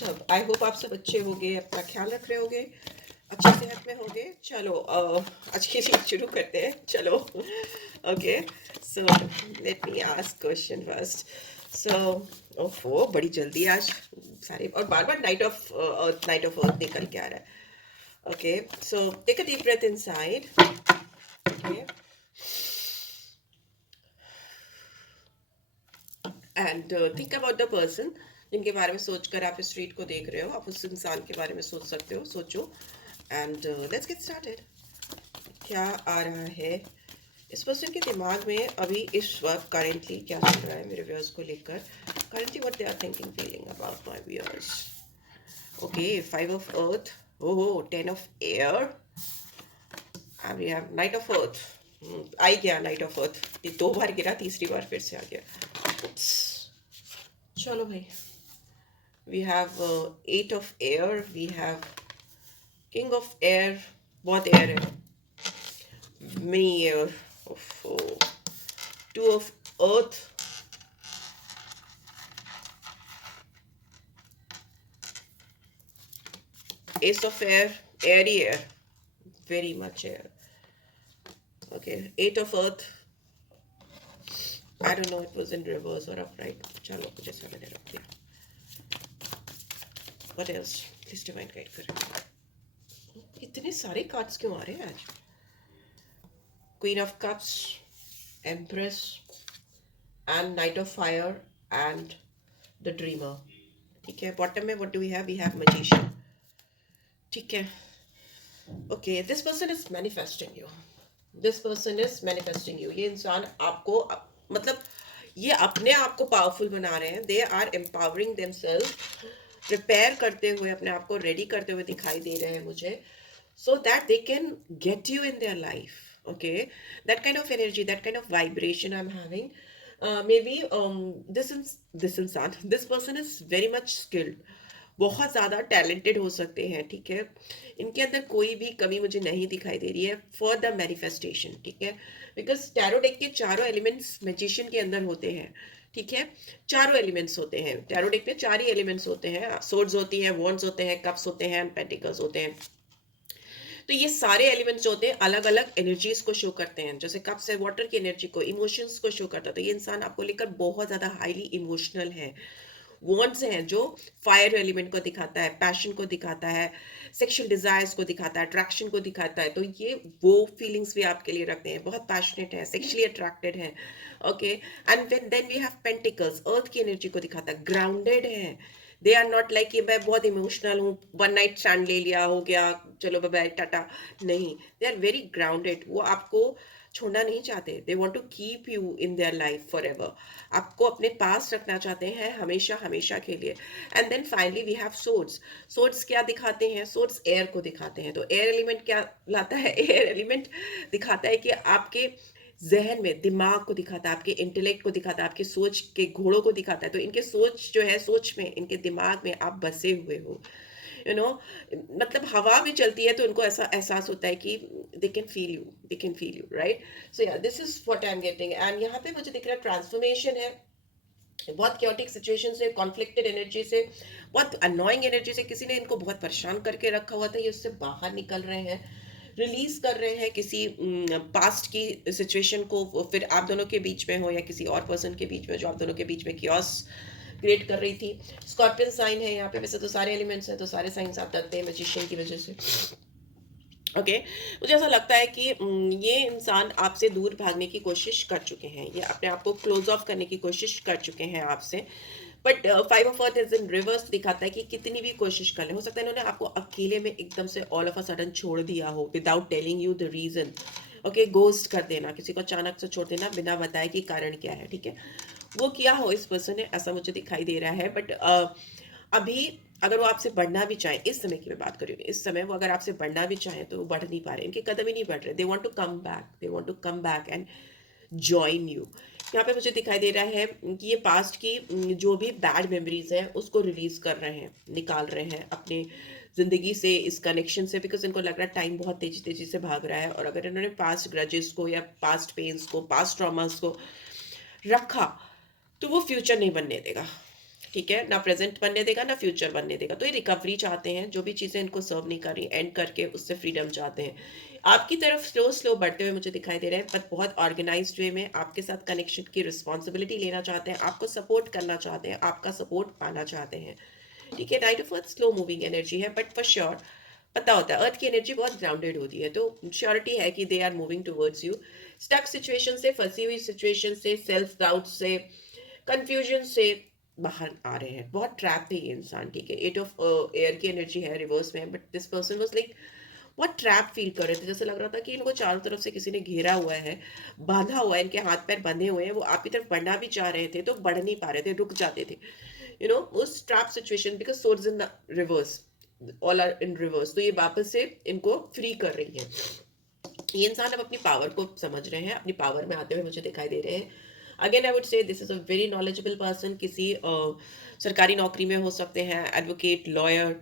सब? I hope आप सब अच्छे होगे, अपना ख्याल रख रहे होगे, अच्छी सेहत में होगे। चलो आज की रीड शुरू करते हैं। चलो okay, so let me ask question first. So ओफो, बड़ी जल्दी आज सारे, और बार बार knight of earth, knight of earth निकल के आ रहा है। Okay, so take a deep breath inside. Okay, and think about the person जिनके बारे में सोचकर आप इस रीड को देख रहे हो। आप उस इंसान के बारे में सोच सकते हो, सोचो। And let's get started. क्या आ रहा है इस पर्सन के दिमाग में अभी इस वक्त करेंटली, क्या चल रहा है मेरे व्यूअर्स को लेकर currently, what they are thinking feeling about my viewers. Okay, 5 of earth, ओहो 10 of air, and we have knight of earth. आई गया नाइट ऑफ अर्थ, ये 2 बार गिरा, तीसरी बार फिर से आ गया। Oops. चलो भाई, we have 8 of air, we have king of air, बहुत air है, many air of 2 of earth, ace of air, airy air, very much air. Okay, 8 of earth, I don't know it was in reverse or upright, चलो कुछ ऐसा मैंने रख दिया। What else? Please divine guide करें। इतने सारे कार्ड्स क्यों आ रहे हैं आज? Queen of Cups, Empress, and Knight of Fire, and the Dreamer। ठीक है, बॉटम में what do we have? We have Magician। ठीक है, okay, this person is manifesting you, this person is manifesting you. ये इंसान आपको मतलब ये अपने आप को पावरफुल बना रहे हैं। They are empowering themselves, prepare करते हुए, अपने आप को रेडी करते हुए दिखाई दे रहे हैं मुझे, so that they can get you in their life। Okay, that kind of energy, that kind of vibration I'm having। Maybe this insan, this person is very much skilled, बहुत ज़्यादा टैलेंटेड हो सकते हैं। ठीक है, इनके अंदर कोई भी कमी मुझे नहीं दिखाई दे रही है फॉर द मैनिफेस्टेशन। ठीक है, बिकॉज टैरो डेक के चारों एलिमेंट्स मैजिशियन के अंदर होते हैं। ठीक है, चारों एलिमेंट्स होते हैं टैरो डेक में, 4 ही एलिमेंट्स होते हैं। सोर्ड्स होती हैं, वॉन्ड्स होते हैं, कप्स होते हैं, पेंटिकल्स होते हैं। तो ये सारे एलिमेंट्स जो होते हैं अलग अलग एनर्जीज को शो करते हैं। जैसे कप्स है वाटर की एनर्जी को, इमोशंस को शो करता है। तो ये इंसान आपको लेकर बहुत ज्यादा हाईली इमोशनल है। वॉन्ड्स हैं जो फायर एलिमेंट को दिखाता है, पैशन को दिखाता है, सेक्सुअल डिजायर्स को दिखाता है, अट्रैक्शन को दिखाता है। तो ये वो फीलिंग्स भी आपके लिए रखते हैं, बहुत पैशनेट है, सेक्सुअली अट्रैक्टेड है। Okay, and then we have pentacles, earth की एनर्जी को दिखाता है, ग्राउंडेड है। दे आर नॉट लाइक कि मैं बहुत इमोशनल हूँ, वन नाइट स्टैंड ले लिया, हो गया, चलो बाय बाय टाटा। नहीं, दे आर वेरी ग्राउंडेड। वो आपको छोड़ना नहीं चाहते। They want to keep you in their life forever. आपको अपने पास रखना चाहते हैं हमेशा हमेशा के लिए। And then finally we have swords. Swords क्या दिखाते हैं? सोर्ड्स एयर को दिखाते हैं। तो एयर एलिमेंट क्या लाता है? एयर एलिमेंट दिखाता है कि आपके जहन में, दिमाग को दिखाता है, आपके इंटेलेक्ट को दिखाता है, आपके सोच के घोड़ों को दिखाता है। तो इनके सोच जो है, सोच में, इनके दिमाग में आप बसे हुए हो। यू नो, मतलब हवा भी चलती है तो इनको ऐसा एहसास होता है कि they can feel you, they can feel you, right? So yeah, this is what I am getting. And यहाँ पे मुझे दिख रहा है ट्रांसफॉर्मेशन है। बहुत क्योटिक सिचुएशन से, कॉन्फ्लिक्टेड एनर्जी से, बहुत अनोइंग एनर्जी से किसी ने इनको बहुत परेशान करके रखा हुआ था, ये उससे बाहर निकल रहे हैं, रिलीज कर रहे हैं किसी पास्ट की सिचुएशन को। फिर आप दोनों के बीच में हो या किसी और पर्सन के बीच में, जो आप दोनों के बीच में कियोस क्रिएट कर रही थी। स्कॉर्पियन साइन है यहाँ पे, वैसे तो सारे एलिमेंट्स हैं, तो सारे साइंस आप लगते हैं मैजिशियन की वजह से। ओके, मुझे ऐसा लगता है कि ये इंसान आपसे दूर भागने की कोशिश कर चुके हैं, ये अपने आप को क्लोज ऑफ करने की कोशिश कर चुके हैं आपसे। But 5 of earth is in reverse दिखाता है कि कितनी भी कोशिश कर ले, हो सकता है इन्होंने आपको अकेले में एकदम से ऑल ऑफ अ सडन छोड़ दिया हो without telling you the reason. Okay, ghost कर देना, किसी को अचानक से छोड़ देना बिना बताए कि कारण क्या है। ठीक है, वो किया हो इस पर्सन ने, ऐसा मुझे दिखाई दे रहा है। बट अभी अगर वो आपसे बढ़ना भी चाहे, इस समय की मैं बात कर रही हूँ, इस समय वो अगर आपसे बढ़ना भी चाहे तो वो बढ़ नहीं पा रहे, इनके कदम ही नहीं बढ़ रहे। They want to come back, they want to come back and join you. यहाँ पे मुझे दिखाई दे रहा है कि ये पास्ट की जो भी बैड मेमोरीज हैं उसको रिलीज कर रहे हैं, निकाल रहे हैं अपने जिंदगी से, इस कनेक्शन से। बिकॉज इनको लग रहा है टाइम बहुत तेजी तेजी से भाग रहा है, और अगर इन्होंने पास्ट ग्रजेस को या पास्ट पेन्स को, पास्ट ट्रॉमास को रखा तो वो फ्यूचर नहीं बनने देगा। ठीक है, ना प्रेजेंट बनने देगा ना फ्यूचर बनने देगा। तो ये रिकवरी चाहते हैं, जो भी चीज़ें इनको सर्व नहीं कर रही एंड करके उससे फ्रीडम चाहते हैं। आपकी तरफ स्लो स्लो बढ़ते हुए मुझे दिखाई दे रहे हैं, पर बहुत ऑर्गेनाइज्ड वे में आपके साथ कनेक्शन की रिस्पॉन्सिबिलिटी लेना चाहते हैं, आपको सपोर्ट करना चाहते हैं, आपका सपोर्ट पाना चाहते हैं। ठीक है, night of earth slow moving energy है, बट फॉर श्योर पता होता है अर्थ की एनर्जी बहुत ग्राउंडेड होती है, तो श्योरिटी है कि they are moving towards you. Stuck situation से, फंसी हुई सिचुएशन से, सेल्फ डाउट से, कंफ्यूजन से बाहर आ रहे हैं। बहुत ट्रैप है ये इंसान। ठीक है, एट ऑफ एयर की एनर्जी है रिवर्स में, but this person was like बहुत ट्रैप फील कर रहे थे। जैसे लग रहा था कि इनको चारों तरफ से किसी ने घेरा हुआ है, बांधा हुआ है, इनके हाथ पैर बंधे हुए हैं। वो आपकी तरफ बढ़ना भी चाह रहे थे तो बढ़ नहीं पा रहे थे, रुक जाते थे। उस trap situation, because swords in reverse, all are in reverse, तो ये वापस से इनको फ्री कर रही है। ये इंसान अब अपनी पावर को समझ रहे हैं, अपनी पावर में आते हुए मुझे दिखाई दे रहे हैं। Again I would say this is a very knowledgeable person. किसी सरकारी नौकरी में हो सकते हैं, एडवोकेट, लॉयर,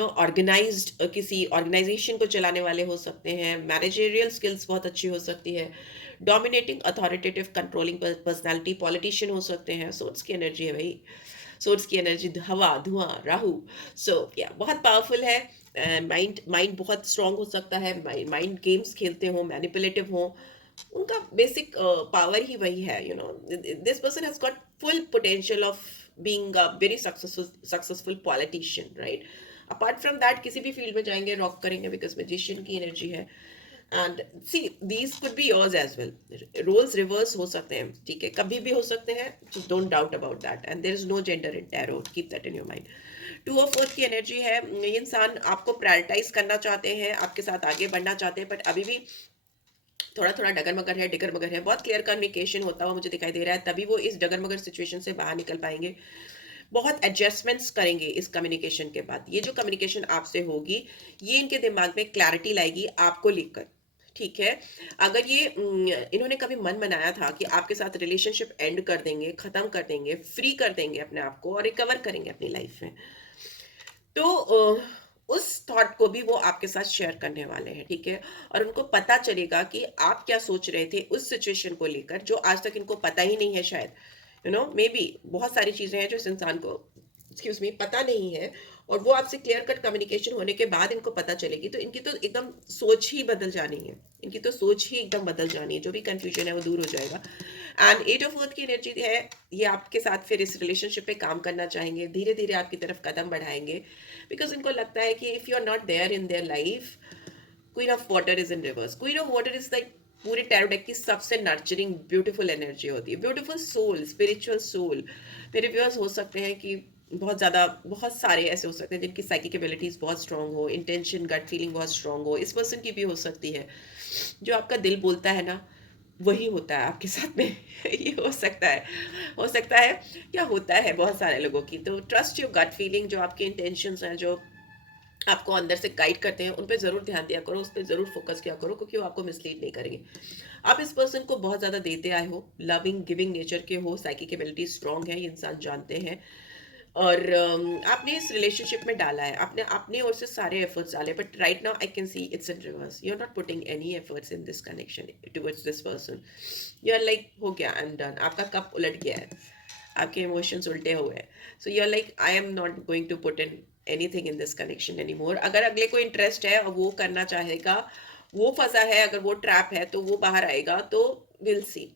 ऑर्गेनाइज्ड किसी ऑर्गेनाइजेशन को चलाने वाले हो सकते हैं। मैनेजरियल स्किल्स बहुत अच्छी हो सकती है। Dominating, authoritative, controlling personality, politician हो सकते हैं। सोर्स की एनर्जी है भाई, सोर्स की एनर्जी, हवा, धुआं, राहु। सो या बहुत पावरफुल है। माइंड माइंड बहुत स्ट्रांग हो सकता है। माइंड गेम्स खेलते हो, मैनिपुलेटिव हो, उनका बेसिक पावर ही वही है। This person has got full potential of being a very successful politician, right. Apart from that किसी भी फील्ड में जाएंगे रॉक करेंगे, बिकॉज मैजिशियन की एनर्जी है। And see these could be yours as well. Roles reverse हो सकते हैं, ठीक है, कभी भी हो सकते हैं, so don't doubt about that, and there is no gender in tarot, keep that in your mind। Two of fourth की एनर्जी है। ये इंसान आपको प्रायोरिटाइज करना चाहते हैं, आपके साथ आगे बढ़ना चाहते हैं, बट अभी भी थोड़ा थोड़ा डगर मगर है, डिगर मगर है। बहुत क्लियर कम्युनिकेशन होता हुआ मुझे दिखाई दे रहा है, तभी वो इस डगर मगर सिचुएशन से बाहर निकल पाएंगे। बहुत एडजस्टमेंट्स करेंगे इस कम्युनिकेशन के बाद। ये जो कम्युनिकेशन आपसे होगी, ये इनके दिमाग में क्लैरिटी लाएगी आपको लेकर। ठीक है, अगर ये इन्होंने कभी मन बनाया था कि आपके साथ रिलेशनशिप एंड कर देंगे, खत्म कर देंगे, फ्री कर देंगे अपने आप को और रिकवर करेंगे अपनी लाइफ में, तो उस थॉट को भी वो आपके साथ शेयर करने वाले हैं। ठीक है, और उनको पता चलेगा कि आप क्या सोच रहे थे उस सिचुएशन को लेकर, जो आज तक इनको पता ही नहीं है शायद। मे बी बहुत सारी चीजें हैं जो इस इंसान को, एक्सक्यूज मी, पता नहीं है, और वो आपसे क्लियर कट कम्युनिकेशन होने के बाद इनको पता चलेगी, तो इनकी तो एकदम सोच ही बदल जानी है। इनकी तो सोच ही एकदम बदल जानी है, जो भी कंफ्यूजन है वो दूर हो जाएगा। एंड एट ऑफ अर्थ की एनर्जी है, ये आपके साथ फिर इस रिलेशनशिप पे काम करना चाहेंगे, धीरे धीरे आपकी तरफ कदम बढ़ाएंगे, बिकॉज इनको लगता है कि if you are not there in their life. Queen of water is in reverse. Queen of water is like पूरे टैरो डेक की सबसे नर्चरिंग ब्यूटीफुल एनर्जी होती है, ब्यूटीफुल सोल, स्पिरिचुअल सोल। मेरे व्यूअर्स हो सकते हैं कि बहुत सारे ऐसे हो सकते हैं जिनकी साइकिक एबिलिटीज बहुत स्ट्रांग हो, इंटेंशन, गट फीलिंग बहुत स्ट्रांग हो। इस पर्सन की भी हो सकती है, जो आपका दिल बोलता है ना, वही होता है आपके साथ में। ये हो सकता है या होता है बहुत सारे लोगों की। तो ट्रस्ट योर गट फीलिंग, जो आपके इंटेंशंस हैं, जो आपको अंदर से गाइड करते हैं, उन पे ज़रूर ध्यान दिया करो, उस पर ज़रूर फोकस किया करो, क्योंकि वो आपको मिसलीड नहीं करेंगे। आप इस पर्सन को बहुत ज़्यादा देते आए हो, लविंग गिविंग नेचर के हो, साइकिक एबिलिटी स्ट्रांग है, ये इंसान जानते हैं। और आपने इस रिलेशनशिप में डाला है, आपने अपनी ओर से सारे एफर्ट्स डाले, but right now I can see it's in reverse. You are not putting any efforts in this connection towards this person. You are like हो गया, आई एम डन, आपका कप उलट गया है, आपके इमोशंस उल्टे हुए हैं। So you are like I am not going to put in anything in this connection any more. अगर अगले को इंटरेस्ट है और वो करना चाहेगा, वो फंसा है, अगर वो ट्रैप है तो वो बाहर आएगा, तो विल सी।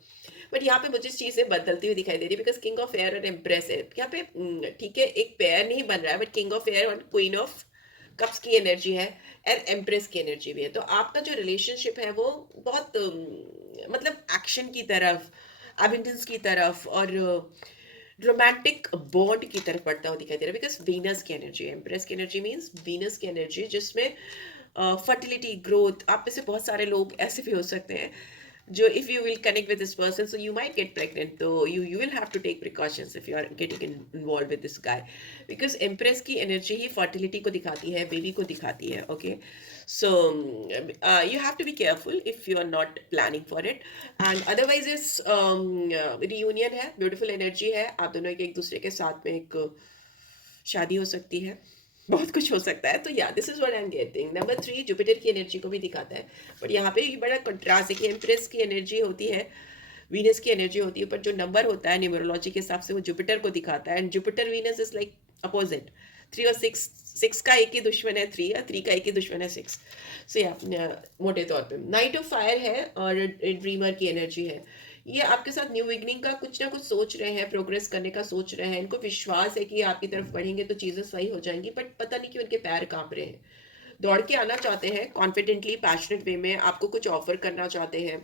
बट यहाँ पे मुझे चीजें बदलती हुई दिखाई दे रही है, बिकॉज किंग ऑफ एयर और एम्प्रेस है यहाँ पे। ठीक है, एक पेयर नहीं बन रहा है, बट किंग ऑफ एयर और क्वीन ऑफ कप्स की एनर्जी है, और एम्प्रेस की एनर्जी भी है। तो आपका जो रिलेशनशिप है वो बहुत मतलब एक्शन की तरफ, अबिंडेंस की तरफ और रोमांटिक बॉन्ड की तरफ बढ़ता हुआ दिखाई दे रहा है, बिकॉज वीनस की एनर्जी है। एम्प्रेस की एनर्जी मीन्स वीनस की एनर्जी, जिसमें फर्टिलिटी, ग्रोथ। आप में से बहुत सारे लोग ऐसे भी हो सकते हैं जो, if you will connect with this person, so you might get pregnant, so you will have to take precautions if you are getting involved with this guy, because empress की energy ही fertility को दिखाती है, baby को दिखाती है। okay, so you have to be careful if you are not planning for it, and otherwise is reunion है, beautiful energy है, आप दोनों एक दूसरे के साथ में एक शादी हो सकती है, बहुत कुछ हो सकता है। तो या this is what I am getting. Number 3 Jupiter की एनर्जी को भी दिखाता है, बट यहाँ पे ये बड़ा कंट्रास्ट है कि एम्प्रेस की एनर्जी होती है वीनस की एनर्जी होती है, पर जो नंबर होता है न्यूमरोलॉजी के हिसाब से वो जुपिटर को दिखाता है, and Jupiter Venus is like opposite. 3 और 6, 6 का एक ही दुश्मन है 3, या 3 का एक ही दुश्मन है 6। सो या मोटे तौर पे नाइट ऑफ फायर है और ड्रीमर की एनर्जी है। ये आपके साथ न्यू बिगनिंग का कुछ ना कुछ सोच रहे हैं, प्रोग्रेस करने का सोच रहे हैं, इनको विश्वास है कि आपकी तरफ बढ़ेंगे तो चीज़ें सही हो जाएंगी, बट पता नहीं क्यों इनके पैर कांप रहे हैं। दौड़ के आना चाहते हैं कॉन्फिडेंटली, पैशनेट वे में, आपको कुछ ऑफर करना चाहते हैं।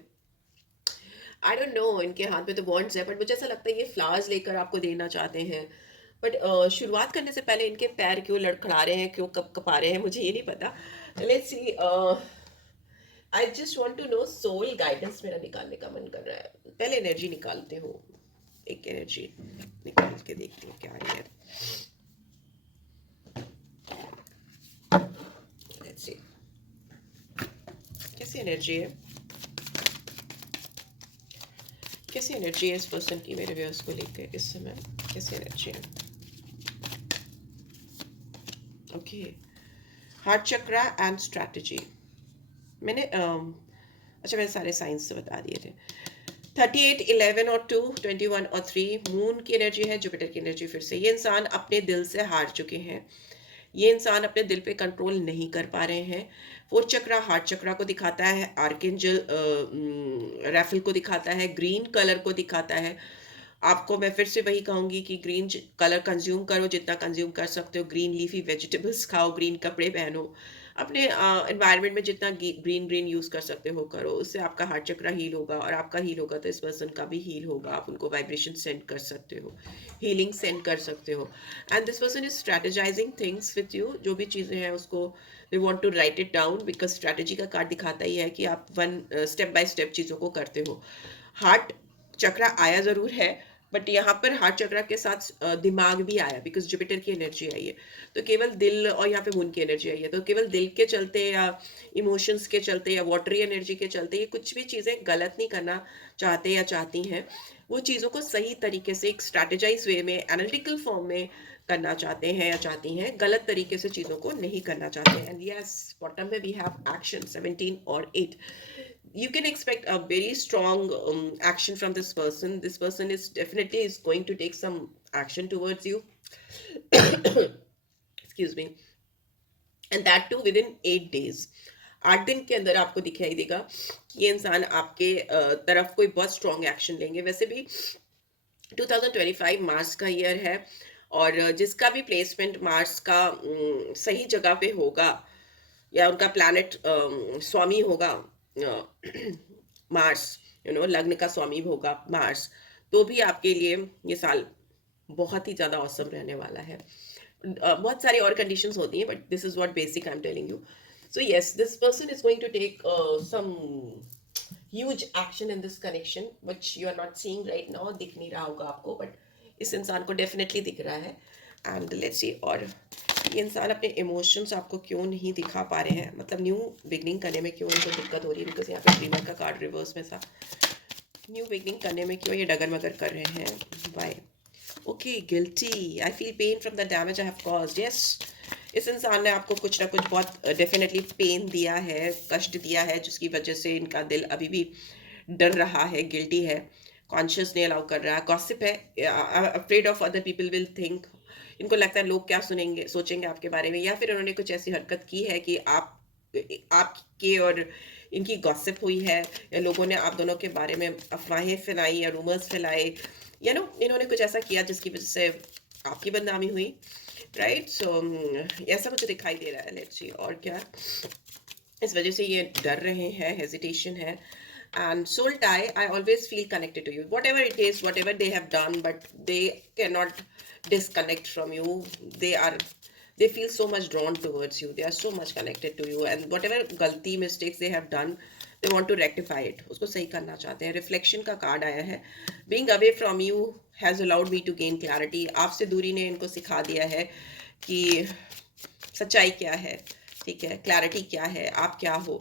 आई डोंट नो, इनके हाथ में तो वॉन्ट्स है, बट मुझे ऐसा लगता है ये फ्लावर्स लेकर आपको देना चाहते हैं। बट शुरुआत करने से पहले इनके पैर क्यों लड़खड़ा रहे हैं, क्यों कप कपा रहे हैं, मुझे ये नहीं पता। Let's see. I just want to know, soul guidance मेरा निकालने का मन कर रहा है। पहले एनर्जी निकालते हो, एक एनर्जी निकाल के देखती हूँ क्या है। लेट्स सी कैसी एनर्जी है, कैसी एनर्जी है इस पर्सन की मेरे व्यूअर्स को लेकर इस समय, कैसी एनर्जी है। Okay, heart chakra and strategy. मैंने अच्छा, मैंने सारे साइंस से बता दिए थे। 38, 11 और 2, 21 और 3 मून की एनर्जी है, जुपिटर की एनर्जी। फिर से ये इंसान अपने दिल से हार चुके हैं, ये इंसान अपने दिल पे कंट्रोल नहीं कर पा रहे हैं। फोर्थ चक्रा हार्ट चक्रा को दिखाता है, आर्कएंजल राफेल को दिखाता है, ग्रीन कलर को दिखाता है। आपको मैं फिर से वही कहूंगी कि ग्रीन कलर कंज्यूम करो, जितना कंज्यूम कर सकते हो। ग्रीन लीफी वेजिटेबल्स खाओ, ग्रीन कपड़े पहनो, अपने एनवायरनमेंट में जितना ग्रीन ग्रीन यूज कर सकते हो करो, उससे आपका हार्ट चक्रा हील होगा, और आपका हील होगा तो इस पर्सन का भी हील होगा। आप उनको वाइब्रेशन सेंड कर सकते हो, हीलिंग सेंड कर सकते हो। And this person is strategizing things with you, जो भी चीज़ें हैं उसको they want to write it down, because strategy का कार्ड दिखाता ही है कि आप वन स्टेप बाय स्टेप चीज़ों को करते हो। हार्ट चक्रा आया ज़रूर है, बट यहाँ पर हार्ट चक्रा के साथ दिमाग भी आया, बिकॉज जुपिटर की एनर्जी आई है। तो केवल दिल, और यहाँ पे मून की एनर्जी आई है, तो केवल दिल के चलते या इमोशंस के चलते या वाटरी एनर्जी के चलते ये कुछ भी चीज़ें गलत नहीं करना चाहते या चाहती हैं। वो चीज़ों को सही तरीके से एक स्ट्रैटेजाइज वे में, एनालिटिकल फॉर्म में करना चाहते हैं या चाहती हैं, गलत तरीके से चीज़ों को नहीं करना चाहते हैं। एंड यस, बॉटम में वी हैव एक्शन 17 और 8। You can expect a very strong action from this person. This person is definitely is going to take some action towards you. Excuse me. And that too within 8 days. 8 दिन के अंदर आपको दिखाई देगा कि ये इंसान आपके तरफ कोई बहुत स्ट्रॉन्ग एक्शन लेंगे। वैसे भी 2025 मार्स का ईयर है, और जिसका भी प्लेसमेंट मार्स का सही जगह पे होगा, या उनका प्लैनेट स्वामी होगा मार्स, लग्न का स्वामी होगा मार्स, तो भी आपके लिए ये साल बहुत ही ज़्यादा औसम रहने वाला है। बहुत सारी और कंडीशंस होती हैं, but this is what basic I am telling you. So yes, this person is going to take some huge action in this connection which you are not seeing right now. दिख नहीं रहा होगा आपको, but इस इंसान को definitely दिख रहा है। एंड लेट्स सी, और ये इंसान अपने इमोशंस आपको क्यों नहीं दिखा पा रहे हैं, मतलब न्यू बिगनिंग करने में क्यों इनको दिक्कत हो रही है, बिकॉज यहाँ पे ड्रीमर का कार्ड रिवर्स में था। न्यू बिगनिंग करने में क्यों ये डगर मगर कर रहे हैं, bye. Okay, guilty, I feel pain from the damage I have caused. Yes, इस इंसान ने आपको कुछ ना कुछ बहुत डेफिनेटली पेन दिया है, कष्ट दिया है, जिसकी वजह से इनका दिल अभी भी डर रहा है, गिल्टी है, कॉन्शियस नहीं अलाउ कर रहा है, गॉसिप है, afraid of other people will think. इनको लगता है लोग क्या सुनेंगे, सोचेंगे आपके बारे में, या फिर उन्होंने कुछ ऐसी हरकत की है कि आपके और इनकी गॉसिप हुई है, या लोगों ने आप दोनों के बारे में अफवाहें फैलाई या रूमर्स फैलाए, इन्होंने कुछ ऐसा किया जिसकी वजह से आपकी बदनामी हुई, राइट। सो ऐसा मुझे दिखाई दे रहा है। लेट्स सी, और क्या इस वजह से ये डर रहे हैं, हेजिटेशन है। And soul tie, I always feel connected to you. Whatever it is, whatever they have done, but they cannot disconnect from you. They feel so much drawn towards you. They are so much connected to you. And whatever galti mistakes they have done, they want to rectify it. उसको सही करना चाहते हैं। Reflection का card आया है। Being away from you has allowed me to gain clarity. आपसे दूरी ने इनको सिखा दिया है कि सच्चाई क्या है, ठीक है, क्लैरिटी क्या है, आप क्या हो,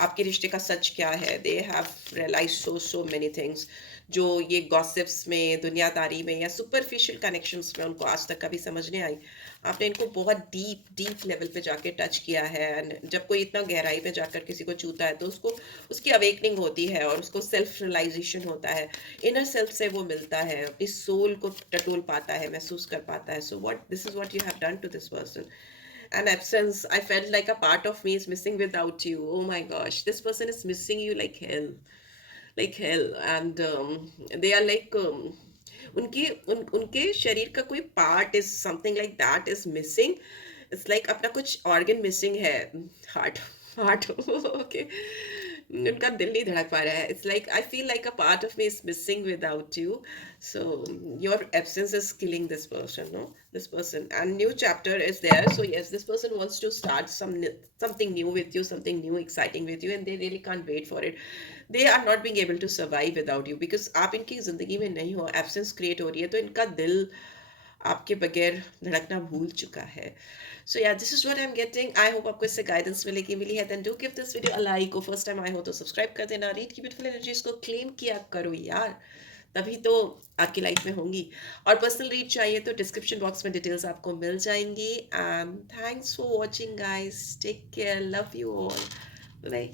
आपके रिश्ते का सच क्या है। They have realize so many things. जो ये गॉसिप्स में, दुनियादारी में या सुपरफिशियल कनेक्शंस में उनको आज तक कभी समझ नहीं आई, आपने इनको बहुत डीप डीप लेवल पे जाके टच किया है। एंड जब कोई इतना गहराई में जाकर किसी को छूता है तो उसको उसकी अवेकनिंग होती है और उसको सेल्फ रियलाइजेशन होता है, इनर सेल्फ से वो मिलता है, अपनी सोल को टटोल पाता है, महसूस कर पाता है। So what this is what you have done to this person. And absence, I felt like a part of me is missing without you. Oh my gosh, this person is missing you like hell, like hell. And they are like उनके शरीर का कोई part is something like that is missing. It's like अपना कुछ organ missing है. Heart, heart. Okay. उनका दिल नहीं धड़क पा रहा है. It's like I feel like a part of me is missing without you. So your absence is killing this person, no? This person. And new chapter is there. So yes, this person wants to start something new with you, something new, exciting with you, and they really can't wait for it. They are not being able to survive without you because आप इनकी जिंदगी में नहीं हो, absence create हो रही है, तो इनका दिल आपके बगैर धड़कना भूल चुका है. So yeah this is what I am getting. I hope आपको इससे गाइडेंस मिली है. Then do give this video a like. को फर्स्ट टाइम आए हो तो सब्सक्राइब कर देना. रीड की ब्यूटीफुल एनर्जीज को क्लेम किया करो यार, तभी तो आपकी लाइफ में होंगी. और पर्सनल रीड चाहिए तो डिस्क्रिप्शन बॉक्स में डिटेल्स आपको मिल जाएंगी. And thanks for watching guys. Take care. Love you all. Bye.